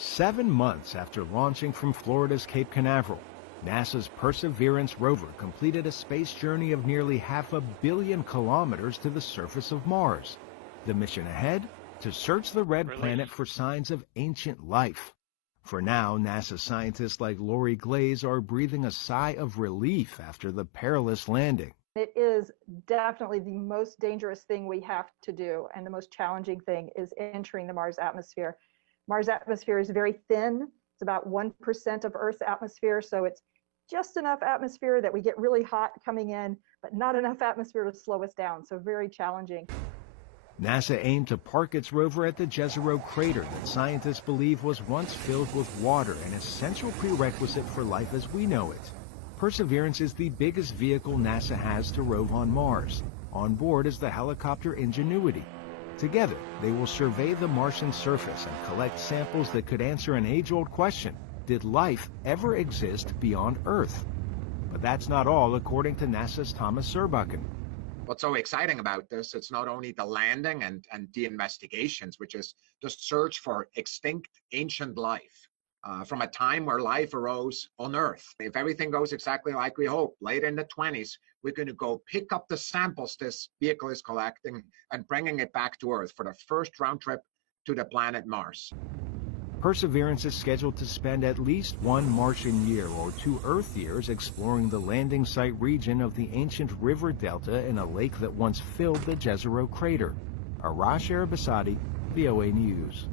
7 months after launching from Florida's Cape Canaveral, NASA's Perseverance rover completed a space journey of nearly 500 million kilometers to the surface of Mars. The mission ahead? To search the red planet for signs of ancient life. For now, NASA scientists like Lori Glaze are breathing a sigh of relief after the perilous landing. It is definitely the most dangerous thing we have to do, and the most challenging thing is entering the Mars atmosphere. Mars atmosphere is very thin. It's about 1% of Earth's atmosphere, so it's just enough atmosphere that we get really hot coming in, but not enough atmosphere to slow us down, so very challenging. NASA aimed to park its rover at the Jezero crater that scientists believe was once filled with water, an essential prerequisite for life as we know it. Perseverance is the biggest vehicle NASA has to rove on Mars. On board is the helicopter Ingenuity. Together, they will survey the Martian surface and collect samples that could answer an age-old question: did life ever exist beyond Earth? But that's not all, according to NASA's Thomas Zurbuchen. What's so exciting about this, it's not only the landing and the investigations, which is the search for extinct ancient life from a time where life arose on Earth. If everything goes exactly like we hope, late in the 20s, we're going to go pick up the samples this vehicle is collecting and bringing it back to Earth for the first round trip to the planet Mars. Perseverance is scheduled to spend at least 1 Martian year or 2 Earth years exploring the landing site region of the ancient river delta in a lake that once filled the Jezero crater. Arash Arabasadi, VOA News.